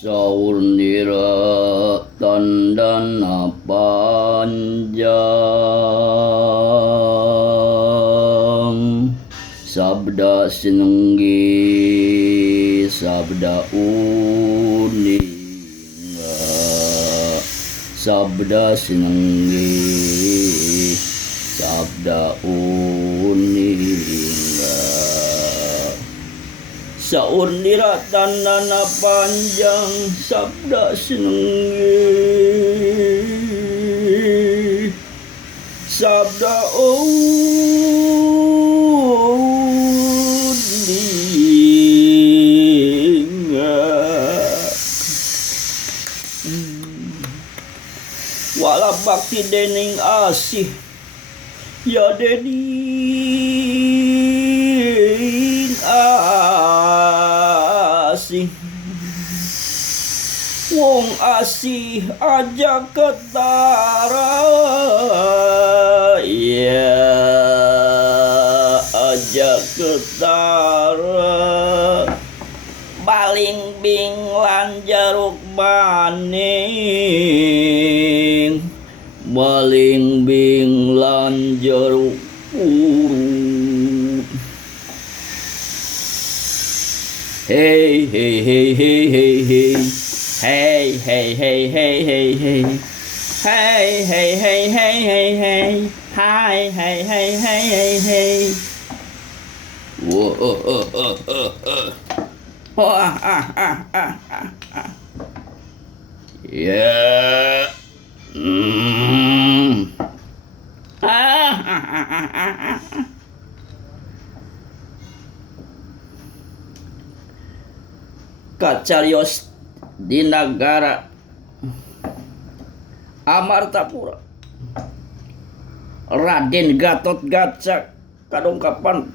Saurnira tandana panjang, sabda sinenggi sabda uninga, sabda sinenggi sabda uninga. Saurnira tandana panjang, sabda sinenggi sabda uninga. Wala bakti dening asih ya dening asih, wong asih aja ketara, ya aja ketara, baling bing lan jaruk maning, baling bing lan jeruk urut. Hey hey hey hey hey hey, hey hey hey hey hey hey, hey hey hey hey hey hey, hey hey hey hey hey hey. Whoa, yeah. Kacarios di negara Amartapura, Raden Gatotkaca kadongkapan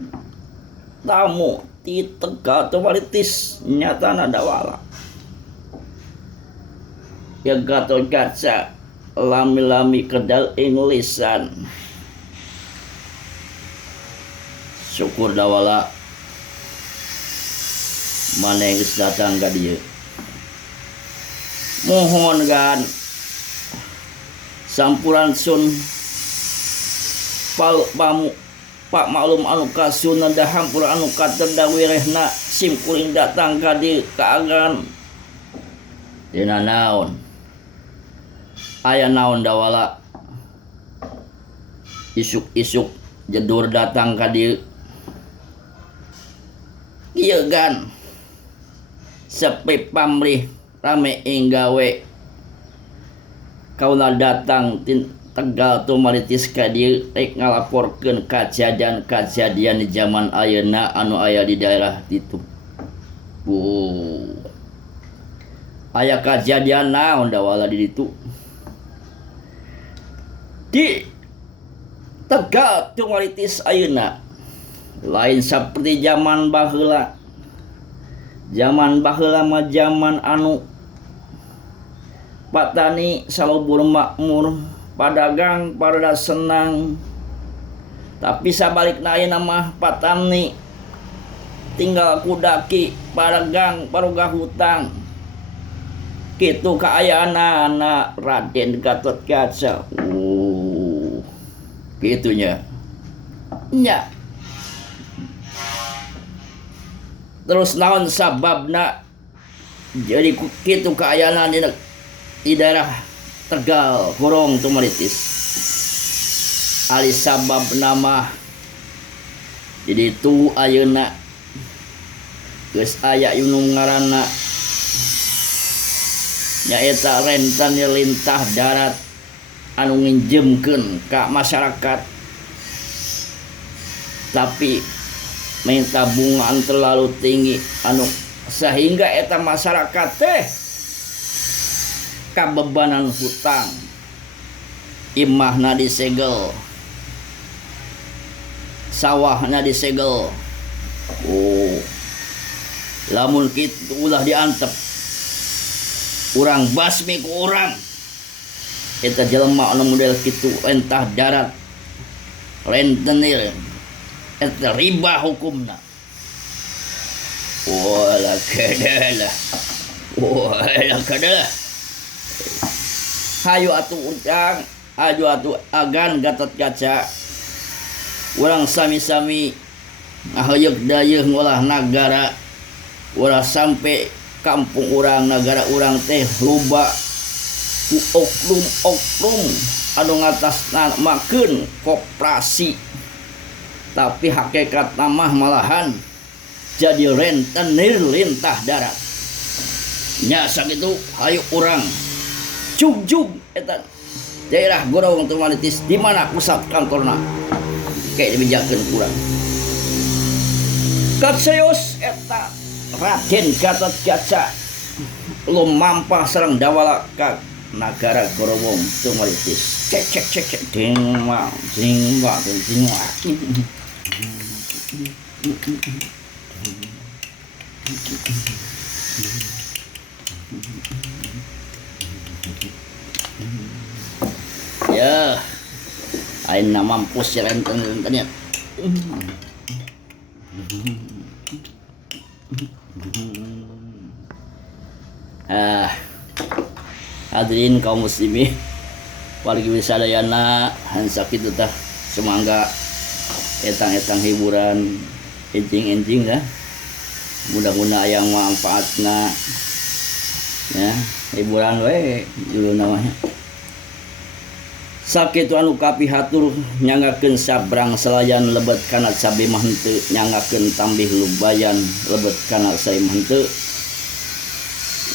tamu ti Tegal Tumaritis nyatana dawala. Ya Gatotkaca lami-lami kedal Inggrisan, syukur dawala mana yang datang ke dia. Mohon kan sampuran sun pak maklum anu kasunan dah hampura anu katenda wirehna sim kuring datang ka dieu kaagan dina naon aya naon dawala isuk-isuk jedur datang ka dieu ieu gan sepi pamrih rame inggawe kauna datang tin Tegal Tumaritis ka dieu rek ngalaporkeun kajadian-kajadian di zaman ayeuna anu aya di daerah ditu. Aya kajadian naon dawala di ditu? Di Tegal Tumaritis ayeuna lain saperti zaman baheula. Zaman baheula mah zaman anu patani salubur makmur, padagang pada senang. Tapi sabalikna ayeuna mah patani tinggal kudaki, padagang paroga hutang. Kitu kaayaana anak Raden Gatotkaca. Kitunya. Nya. Terus naon sababna jadi kitu kaayaana di daerah Tegal Horong Tumaritis. Ali sabab nama jadi itu ayeuna geus aya nu ngaranna nyaeta rentan lintah darat anu nginjemkeun ka masyarakat, tapi minta bungaan terlalu tinggi anu sehingga eta masyarakat teh kabebanan hutang, imahna disegel, sawahna disegel. Lamun kitu ulah diantep urang basmi ku urang eta jelema anu model kitu rentah darat rentenir eta riba hukumna. Wala kadala Wah, yang kada. Hayu atuh urang, aju atuh agan Gatot Kaca. Urang sami-sami ngaheuyeuh dayeuh ngolah nagara. Urang sampai kampung urang negara urang teh loba ku oknum-oknum anu ngatasnamakeun koperasi. Tapi hakikat nama malahan jadi rentenir lintah darat. Nya sakitu hayu urang jugjug eta daerah Gorowong Tumalitis di mana pusat kantorna kayak dibijakeun urang. Katsayos eta Raden Gatot Kaca lumampah sareng dawala ka nagara Gorowong Tumalitis. Cek ding wang. Ya, aing na mampus ya renten-rentennya. Hadirin kaum muslimin wargi wisadayana hansak itu tah semangga etang-etang hiburan enjing-enjing dah. Mudah-mudahan yang manfaatna ya hiburan we dulu namanya. Sakitu anu kapihatur nyangakeun sabrang selayan lebet kana cabe mah henteu nyangakeun tambih lubayan lebet kana sae mah henteu.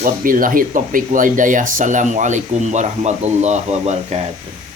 Wabillahi taufiq wal hidayah. Assalamualaikum warahmatullahi wabarakatuh.